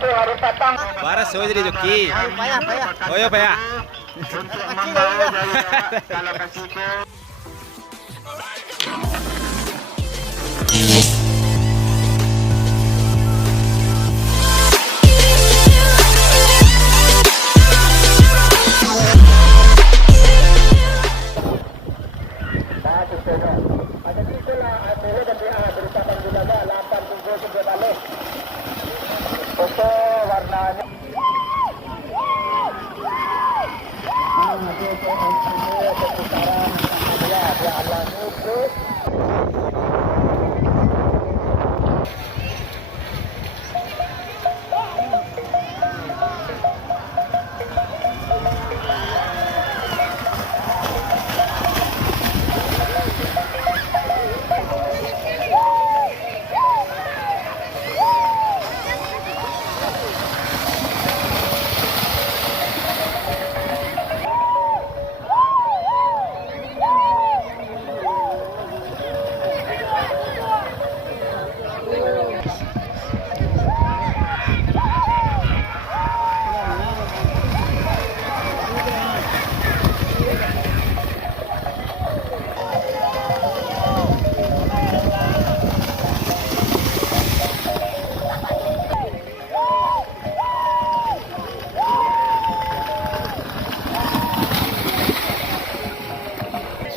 Baras so jadi joki. Payah. Oh ya Pak ya. Untuk membawa kalau kasihku.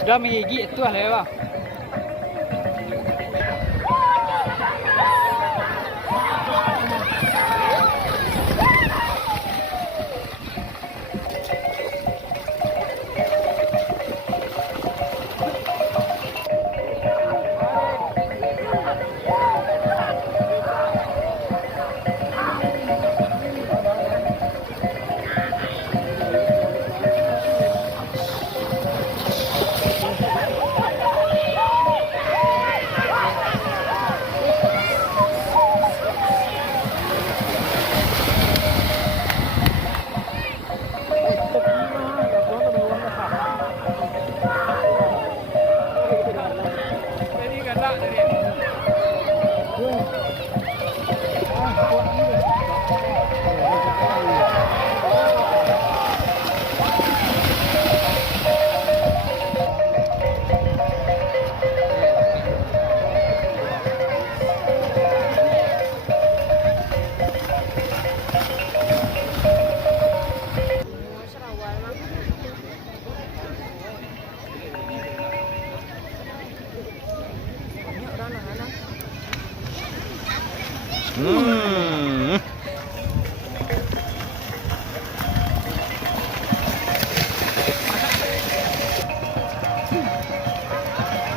Sudah menggigit itu lah.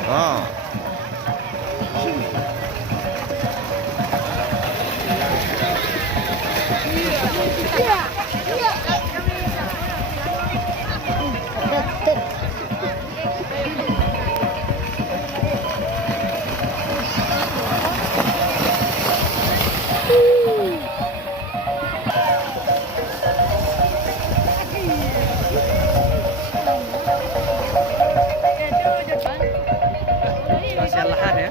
Oh. Spesial lahar ya.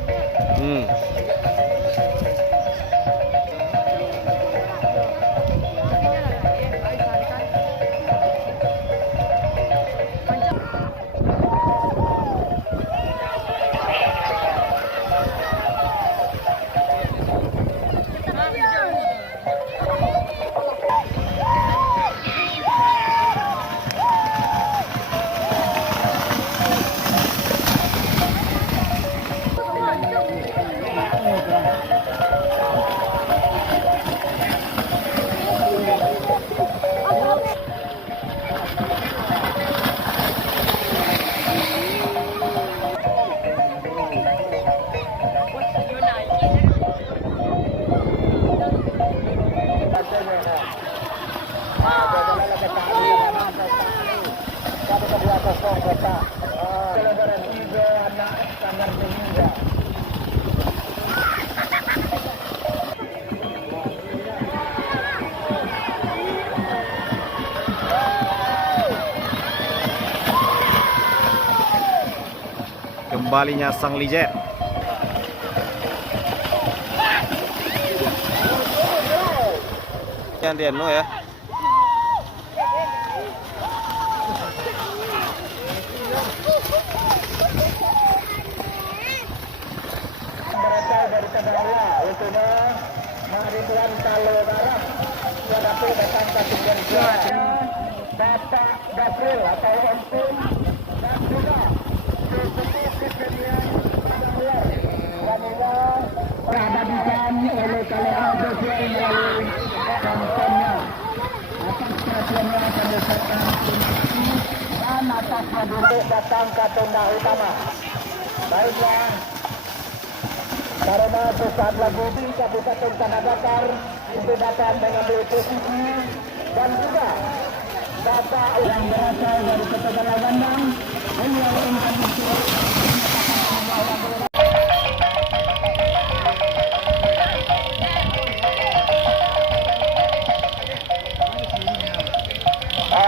Kembalinya sang Lijet. Diano ya. Berasal dari Tegawa, itu Ridwan Talorara yang dapat datang ke Indonesia. Bapak Gabriel atau Ontum dan juga seperti kriteria wanita peradaban oleh kalian sosial melalui kampanye atas perhatiannya pada serta dan atas duduk datang ke tenda utama. Baiklah. Karena sesaat lagi di Kabupaten Tanah Datar itu datang mengambil posisi dan juga Bapak yang berasal dari Kota Galagandang beliau ingin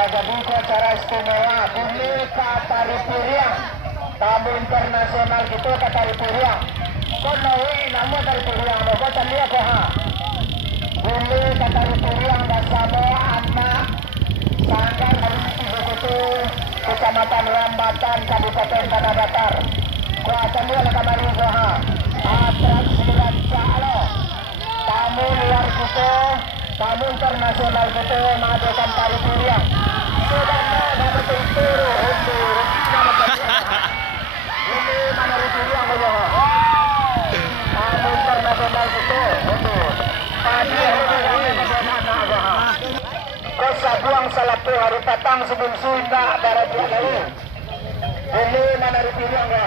jadi acara istimewa bumi Katari Puriang tamu internasional gitu Katari Puriang. Konawi nama dari Puriang logo tadi apa ha? Bumi Katari Puriang dan Samoa anak sanggar dari itu Kecamatan Rambatan Kabupaten Tanah Datar. Kuasa dia lah kamari ha. Atraksiran calo. Tamu luar kita, tamu internasional kita mengadakan Tari Puriang. Sudah dapat itu untuk ini mana Puriang aja. Tamu internasional kita untuk tadi Kosa buang salatu hari patang sebelum sunda barat dia lalu. Ini mana Puriang ya?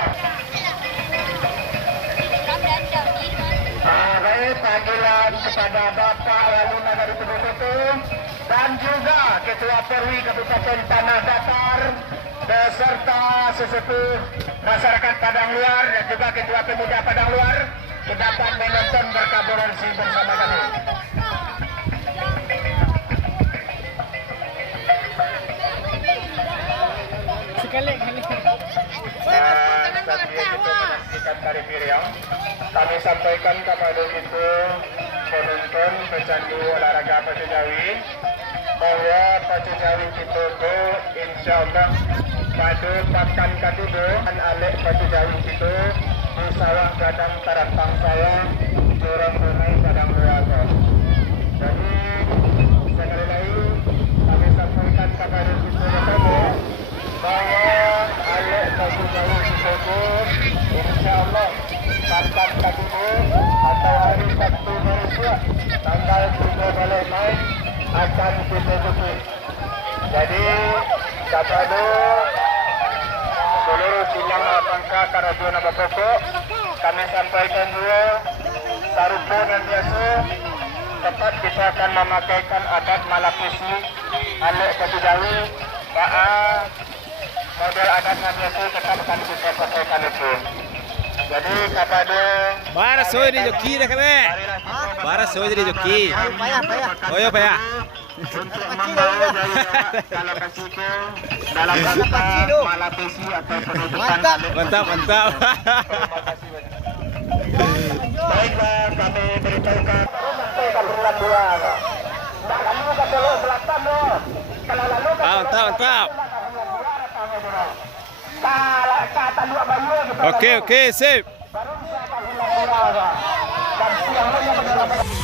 Baik, panggilan kepada Bapak Wali Nagari Tubukutu dan juga Ketua Perwi Kabupaten Tanah Datar beserta sesepuh masyarakat Padang Luar dan juga Ketua Pemuda Padang Luar dapat menonton berkolaborasi bersama kami. Tari Puriang kami sampaikan kepada itu penonton pecandu olahraga Pacu Jawi bahwa Pacu Jawi kita itu insya Allah pada pakan kadudo dan alek Pacu Jawi kita di sawah gadang tarapang saya orang tunai padang luar. Jadi sekali lagi kami sampaikan kepada kita bahwa alek Pacu Jawi kita itu insya Allah pakan kadudo atau hari Sabtu Malaysia tanggal 3 Bulan Mei akan kita tutup. Jadi kepada seluruh silang pangkat Karajuan Abapoko kami sampaikan dua sarupo dan biasa tepat kita akan memakaikan adat Malapisi alek Pacu Jawi model adat biasa tetap akan kita sampaikan itu. Jadi kepada Bara soy di joki dah kene. Bara soy di joki. Oh ya payah. untuk membawa kalau kasihku dalam rangka Malapisi atau penutupan Mantap, mantap. baiklah kami beritahukan bulan dua tak lalu ke Solo Selatan loh kalau lalu ke Mantap, mantap. kata dua bayu gitu Oke, sip. baru bisa ke bulan dua dan siang lagi